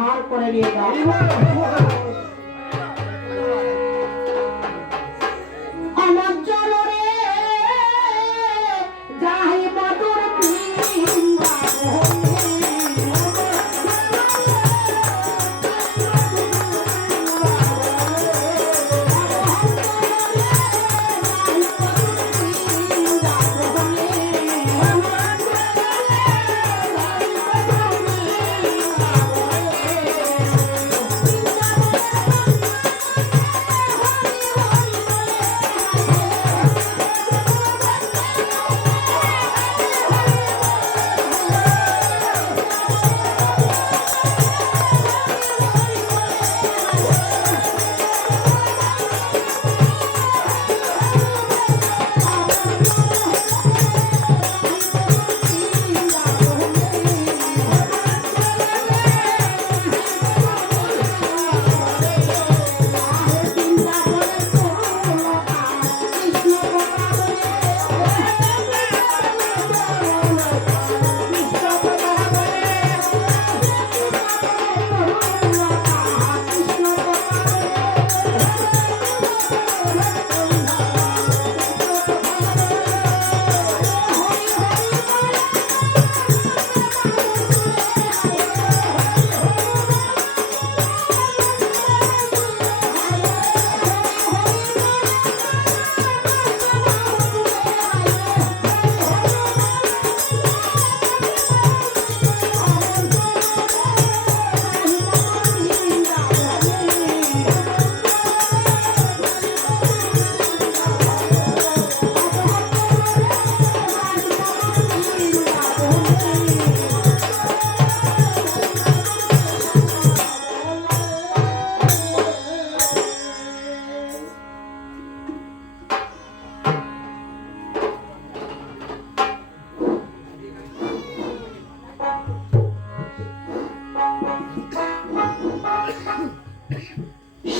ধার করে নিয়ে যাও। আমার জলরে যাই মধুর বৃন্দাবন।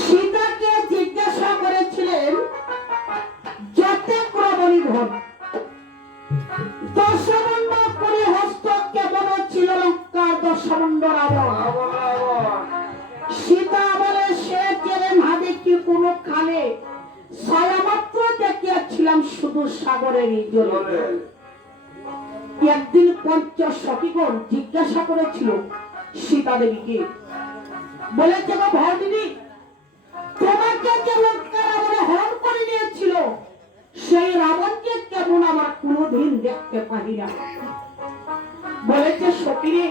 সীতাকে জিজ্ঞাসা করেছিলেন যতে ক্রমণীধন দশমন্ড করে হস্ত কেমন ছিল লঙ্কার দশমন্ড রাবণ। সীতা বলে সে কেলেন হাতে কি কোনো খালে ছায়া মাত্র দেখিয়াছিলাম শুধু সাগরের জলে। একদিন পঞ্চ সখীগণ জিজ্ঞাসা করেছিল সীতা দেবীকে, বলেছে গো ভগিনী তোমাকে যে লঙ্কা রাবণ হরণ করে নিয়েছিল সেই রাবণকে কেমন আমার কোনোদিন দেখতে পাই না। বলেছে সখীরে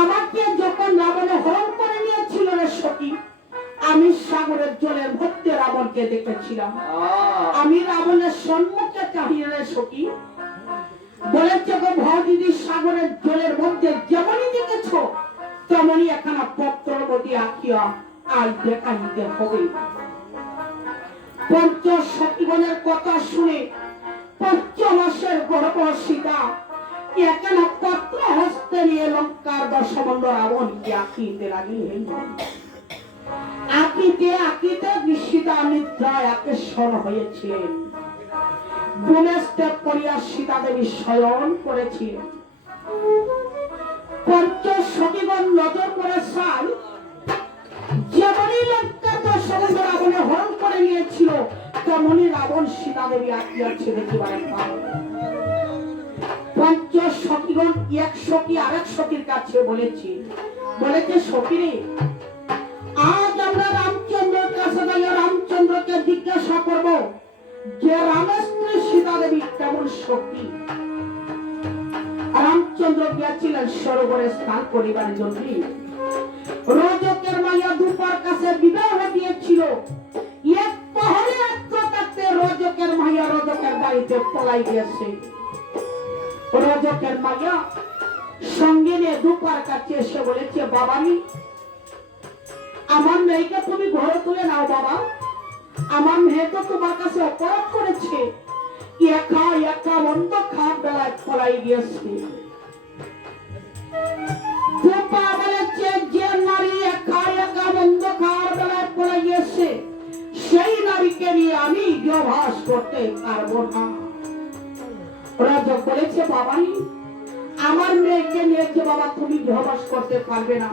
আমাকে যখন রাবণে হরণ করে নিয়েছিল রে সখী আমি সাগরের জলের মধ্যে রাবণকে দেখেছিলাম। আমি রাবণের সম্মুখে চাহিয়ে রে সখী। বলেছে গো ভগিনী সাগরের জলের মধ্যে যেমনই দেখেছ তেমনই একখানা পত্রবতী আঁকিয়া আজ দেখাইতে হবে। পঞ্চ সখীগণের কথা শুনে পঞ্চমাসের গর্ভ সীতা একখানা পত্র হস্তে নিয়ে লঙ্কার দশমন্ড রাবণকে আঁকিতে লাগিলেন। আঁকিতে আঁকিতে সীতা নিদ্রায় আকর্ষণ হয়েছিলেন। গুণেস্তেপ করিয়া সীতা দেবী শয়ন করেছিলেন। পঞ্চ সখীগণ নজর করে সাল যেমনই লঙ্কা দশমন্ড রাবণে হরণ করে নিয়েছিল তেমনই রাবণ সীতা দেবী আঁকিয়াছে দেখিবার। পঞ্চ সখীগণ এক সখী আরেক সখীর কাছে বলেছে সখীরে আজ আমরা রামচন্দ্রের কাছে যাইয়া রামচন্দ্রকে জিজ্ঞাসা করব যে রামের স্ত্রী সীতা দেবী কেমন সখী। রামচন্দ্র গিয়েছিলেন সরোবরে স্নান করিবার জন্য। রজকের মাইয়া দুপার কাছে বিবাহ দিয়েছিল। এক প্রহরে আত্মতাতে রজকের মাইয়া রজকের বাড়িতে পলাই গিয়েছে। রজকের মাইয়া সঙ্গে নিয়ে দুপার কাছে এসে বলেছে বাবানি আমার মেয়েকে তুমি ঘরে তুলে নাও বাবা। আমার মেয়ে তো তোমার কাছে অপরাধ করেছে। একা একা বন্ধ খাপ বেলায় পলাই গিয়েছে। যে নারী একা একা বন্ধ খাওয়ার বেলায় পলাই গিয়েছে সেই নারীকে নিয়ে আমি গৃহবাস করতে পারবো না। রজক বলেছে বাবাই আমার মেয়েকে নিয়ে যে বাবা তুমি গৃহবাস করতে পারবে না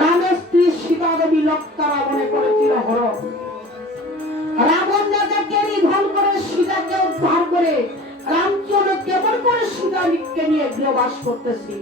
রামের স্ত্রী সীতা দেবী লঙ্কা রাবণে করেছিল হরণ। রাবণ রাজাকে নিধন করে সীতাকে উদ্ধার করে রামচন্দ্র কেমন করে সীতাকে নিয়ে গৃহবাস করতেছি।